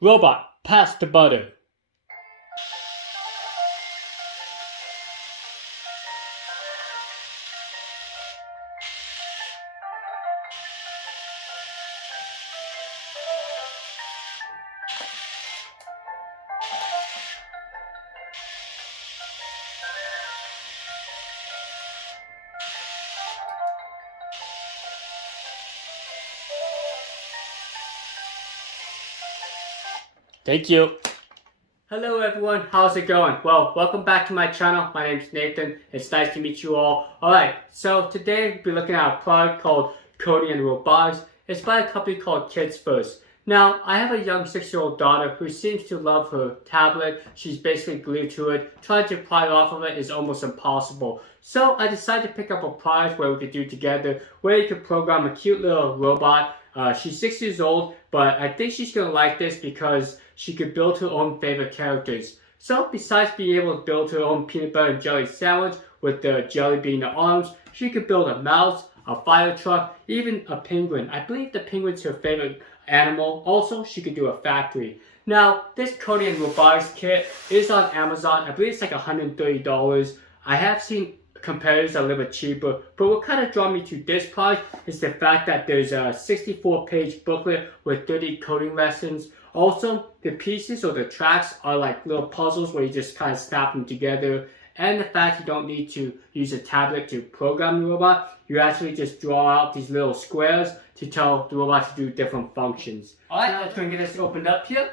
Robot, pass the butter. Thank you. Hello everyone, how's it going? Well, welcome back to my channel. My name is Nathan. It's nice to meet you all. Alright, so today we'll be looking at a product called Coding and Robotics. It's by a company called Kids First. Now, I have a young 6-year-old daughter who seems to love her tablet. She's basically glued to it. Trying to pry off of it is almost impossible. So I decided to pick up a product where we could do together, where you could program a cute little robot. She's 6 years old, but I think she's going to like this because she could build her own favorite characters. So besides being able to build her own peanut butter and jelly sandwich with the jelly being the arms, she could build a mouse, a Firetruck, even a penguin. I believe the penguin's her favorite animal. Also, she could do a factory. Now, this Coding and Robotics kit is on Amazon. I believe it's like $130. I have seen competitors are a little bit cheaper, but what kind of drew me to this product is the fact that there's a 64-page booklet with 30 coding lessons. Also, the pieces or the tracks are like little puzzles where you just kind of snap them together. And the fact you don't need to use a tablet to program the robot, you actually just draw out these little squares to tell the robot to do different functions. Alright, now let's go and get this opened up here.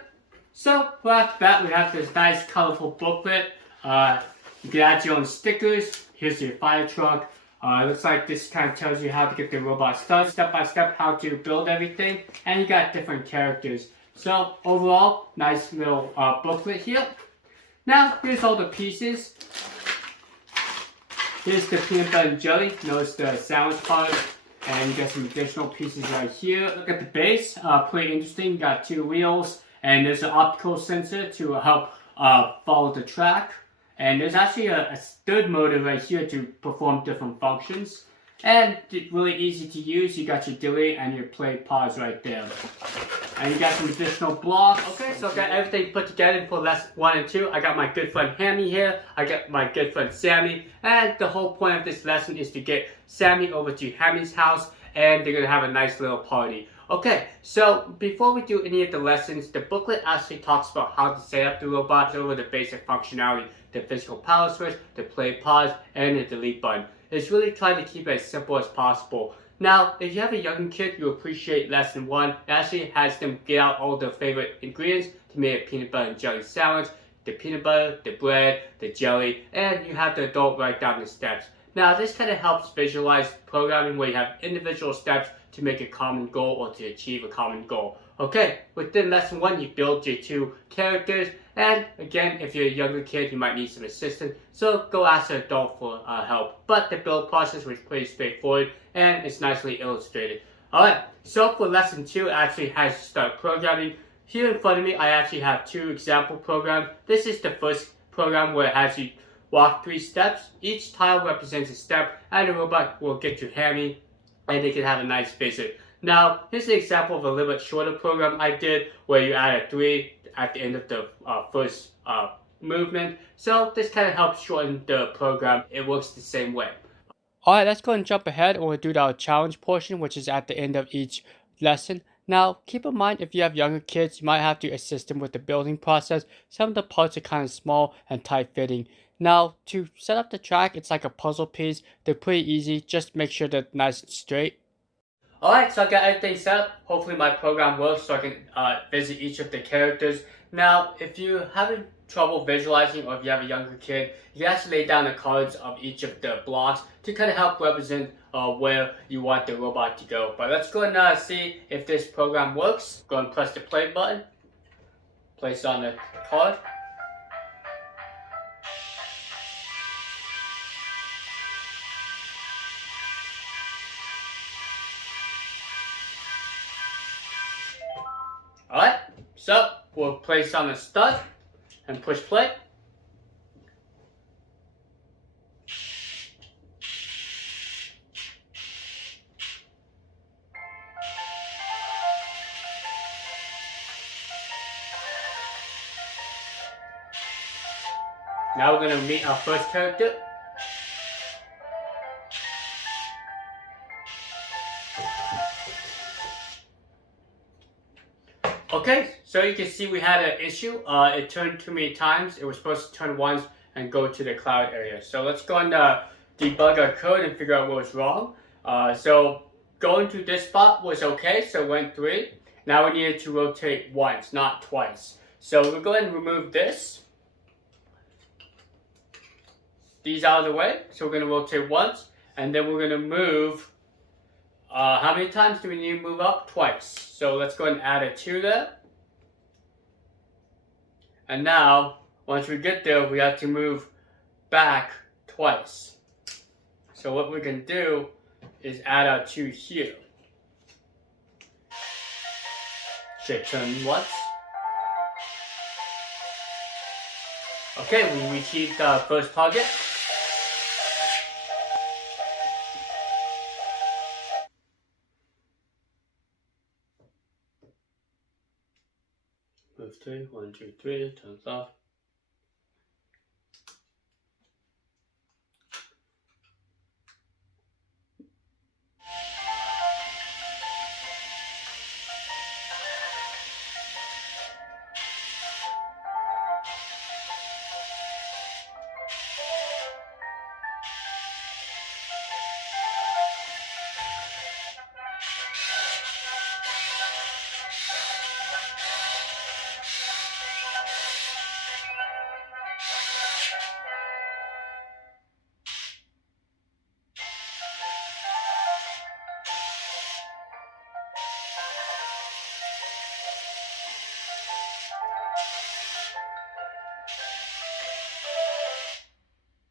So, right off the bat, we have this nice colorful booklet. You can add your own stickers. Here's your fire truck. It looks like this kind of tells you how to get the robot started, step by step, how to build everything. And you got different characters. So, overall, nice little booklet here. Now, here's all the pieces. Here's the peanut butter and jelly. Notice the sandwich part. And you got some additional pieces right here. Look at the base. Pretty interesting. You got 2 wheels. And there's an optical sensor to help follow the track. And there's actually a third motor right here to perform different functions. And really easy to use. You got your delete and your play pause right there. And you got some additional blocks. Okay, so I got everything put together for lesson 1 and 2. I got my good friend Hammy here. I got my good friend Sammy. And the whole point of this lesson is to get Sammy over to Hammy's house. And they're going to have a nice little party. Okay, so before we do any of the lessons, the booklet actually talks about how to set up the robot over the basic functionality. The physical power switch, the play pause, and the delete button. It's really trying to keep it as simple as possible. Now, if you have a younger kid, you'll appreciate lesson 1. It actually has them get out all their favorite ingredients to make a peanut butter and jelly sandwich. The peanut butter, the bread, the jelly, and you have the adult write down the steps. Now, this kind of helps visualize programming where you have individual steps to make a common goal or to achieve a common goal. Okay, within lesson 1, you build your 2 characters. And again, if you're a younger kid, you might need some assistance. So go ask an adult for help. But the build process was pretty straightforward and it's nicely illustrated. Alright, so for lesson 2, it actually has to start programming. Here in front of me, I actually have 2 example programs. This is the first program where it has you walk 3 steps. Each tile represents a step and the robot will get to Hammy and they can have a nice visit. Now, here's an example of a little bit shorter program I did where you add a 3 at the end of the first movement. So this kind of helps shorten the program. It works the same way. Alright, let's go and jump ahead and we'll do our challenge portion, which is at the end of each lesson. Now, keep in mind if you have younger kids, you might have to assist them with the building process. Some of the parts are kind of small and tight-fitting. Now, to set up the track, it's like a puzzle piece. They're pretty easy. Just make sure they're nice and straight. Alright, so I got everything set up. Hopefully my program works so I can visit each of the characters. Now, if you're having trouble visualizing or if you have a younger kid, you can actually lay down the cards of each of the blocks to kind of help represent where you want the robot to go. But let's go and see if this program works. Go and press the play button. Place it on the card. Alright, so we'll place on the start and push play. Now we're gonna meet our first character. Okay, so you can see we had an issue. It turned too many times. It was supposed to turn once and go to the cloud area. So let's go and debug our code and figure out what was wrong. So going to this spot was okay, so it went 3. Now we needed to rotate once, not twice. So we'll go ahead and remove this. These out of the way. So we're going to rotate once, and then we're going to move. How many times do we need to move up? Twice. So let's go ahead and add a 2 there. And now, once we get there, we have to move back twice. So what we can do is add our 2 here. Should turn once. Okay, we achieved our first target. Move 3, 1, 2, 3, turns off.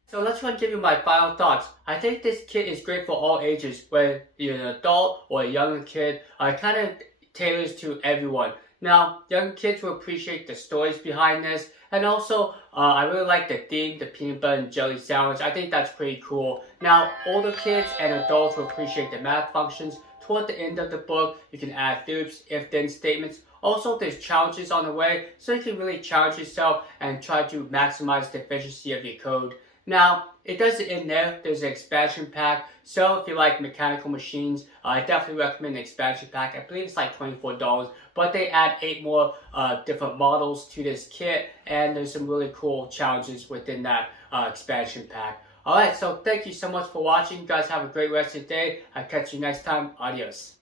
So let's go and give you my final thoughts. I think this kit is great for all ages, whether you're an adult or a younger kid. It kind of tailors to everyone. Now, young kids will appreciate the stories behind this, and also I really like the theme, the peanut butter and jelly sandwich. I think that's pretty cool. Now, older kids and adults will appreciate the math functions. Toward the end of the book, you can add loops, if-then statements. Also, there's challenges on the way, so you can really challenge yourself and try to maximize the efficiency of your code. Now, it does end there. There's an expansion pack. So if you like mechanical machines, I definitely recommend the expansion pack. I believe it's like $24, but they add 8 more different models to this kit, and there's some really cool challenges within that expansion pack. Alright, so thank you so much for watching. You guys have a great rest of your day. I'll catch you next time. Adios.